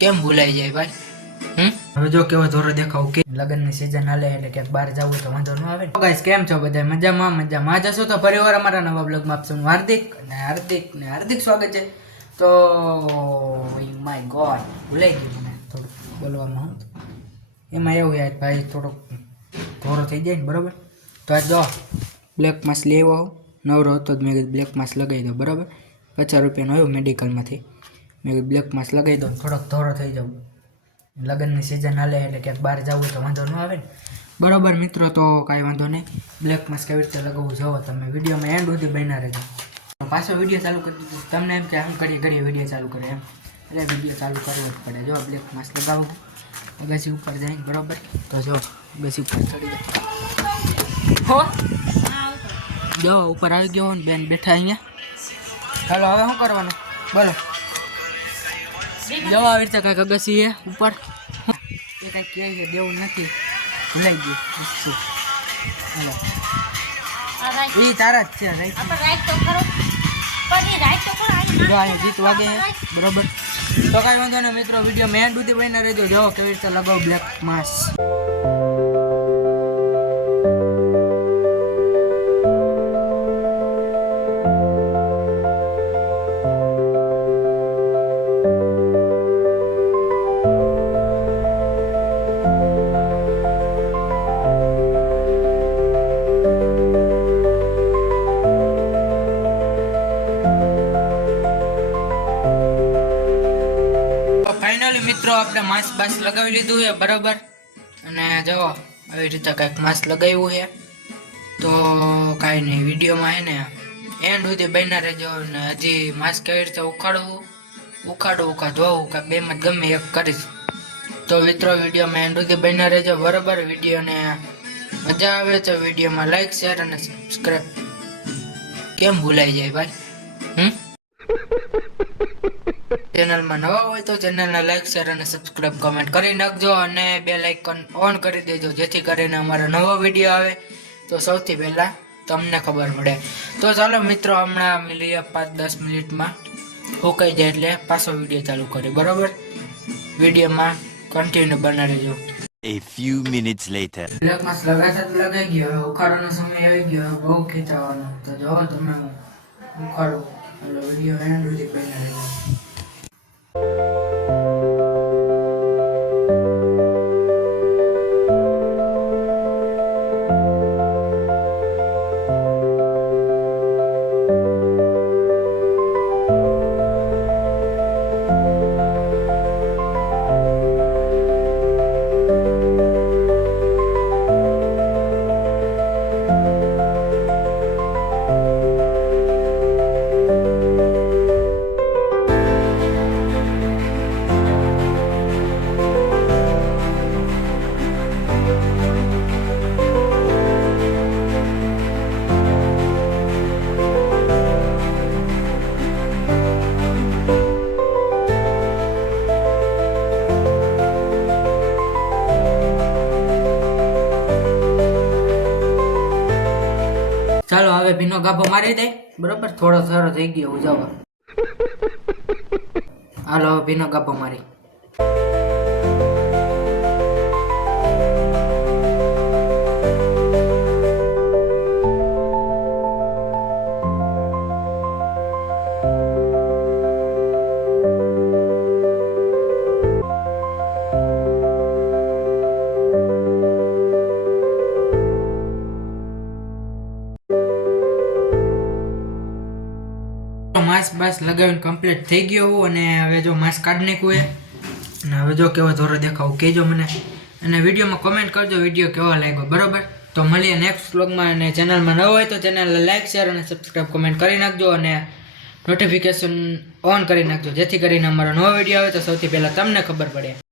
કેમ ભૂલાઈ જાય ભાઈ? હવે જો કેવો ધોરો દેખાવ કે લગ્નની સીઝન હાલે એટલે ક્યાંક બહાર જવું તો વાંધો ન આવે. ગાઈસ કેમ છો બધા? મજામાં જશો તો પરિવાર અમારા નવા બ્લોગમાં આપશું હાર્દિક સ્વાગત છે. તો માય ગોડ ભૂલાઈ ગયું મને થોડું બોલવામાં. એમાં એવું યાર ભાઈ થોડોક ધોરો થઈ જાય ને બરાબર. તો આ જો બ્લેક માસ્ક લેવો નવરો હતો મેં કીધું બ્લેક માસ્ક લગાવી દો બરાબર. 50 રૂપિયાનો આવ્યો મેડિકલમાંથી. મેં કીધું બ્લેક માસ્ક લગાવી દો થોડોક ધોરો થઈ જાવ. લગ્નની સીઝન હાલે એટલે ક્યાંક બહાર જવું તો વાંધો ન આવે ને બરાબર મિત્રો. તો કાંઈ વાંધો નહીં. બ્લેક માસ્ક કેવી રીતે લગાવવું જોવો તમે વિડીયોમાં એન્ડ સુધી બન્યા રહેજો. પાછો વિડીયો ચાલુ કરી દીધો. તમને એમ કે આમ ઘડીએ વિડીયો ચાલુ કરે એમ એટલે વિડીયો ચાલુ કરવો જ પડે. જો બ્લેક માસ્ક લગાવું અગાસી ઉપર જાય બરાબર. તો જો અગાસી ઉપર ચડી જાય હો જો ઉપર આવી ગયો ને બેન બેઠા અહીંયા. ચાલો હવે શું કરવાનું બોલો. જવા આવી રીતે કાંઈક અગાસી છે ઉપર એ કાંઈક કહે છે દેવું નથી ભૂલાઈ ગયું. હાલો એ તારા જ છે જો અહીંયા ગીત વાગે બરોબર. તો કાંઈ વાંધો નહીં મિત્રો વિડીયો મેં સુધી બહીને રહેજો. જો કેવી રીતે લગાવ બ્લેક માસ્ક. ફાઇનલી મિત્રો આપણે માસ્ક બાસ્ક લગાવી લીધું છે બરાબર. અને જો આવી રીતે કંઈક માસ્ક લગાવ્યું છે. તો કાંઈ નહીં વિડીયોમાં હે ને એન્ડ સુધી બન્યા રહેજો. ને હજી માસ્ક કેવી રીતે ઉખાડવું કાં ધોવું કાં બેમાં ગમે એક કરીશ. તો મિત્રો વિડીયોમાં એન્ડ સુધી બન્યા રહેજો બરાબર. વિડીયોને મજા આવે તો વિડીયોમાં લાઈક શેર અને સબસ્ક્રાઈબ કેમ ભૂલાઈ જાય ભાઈ? ચેનલમાં નવા હોય તો ચેનલને લાઈક શેર અને સબસ્ક્રાઈબ કમેન્ટ કરી નાખજો. અને બેલ આઇકન ઓન કરી દેજો જેથી કરીને અમારો નવો વિડીયો આવે તો સૌથી પહેલાં તમને ખબર પડે. તો ચાલો મિત્રો હમણાં મળીએ 5-10 મિનિટમાં સુકાઈ જાય એટલે પાછો વિડીયો ચાલુ કરી બરાબર. વિડીયોમાં કન્ટિન્યુ બનાવી દેજો. A few minutes later. Black mask લગાઈ ગયો. હવે ઉખાડવાનો સમય આવી ગયો. બહુ ખેંચાવાનો તો જો તમે ઉખાડો એટલે વિડીયો એન્ડ સુધી બન્યા રહેજો. ચાલો હવે ભીનો ગાભો મારી દે બરોબર. થોડો સારો થઈ ગયો ઉજાવા. હાલો હવે ભીનો ગાભો મારી. માસ્ક બાસ્ક લગાવીને કમ્પ્લીટ થઈ ગયો હું. અને હવે જો માસ્ક કાઢી નાખ્યું છે. અને હવે જો કેવો ધોરો દેખાવ કહેજો મને. અને વિડીયોમાં કોમેન્ટ કરજો વિડીયો કેવો લાગ્યો બરાબર. તો મળીએ નેક્સ્ટ વ્લોગમાં. અને ચેનલમાં ન હોય તો ચેનલને લાઈક શેર અને સબસ્ક્રાઈબ કમેન્ટ કરી નાખજો. અને નોટિફિકેશન ઓન કરી નાખજો જેથી કરીને અમારો નવો વિડીયો આવે તો સૌથી પહેલાં તમને ખબર પડે.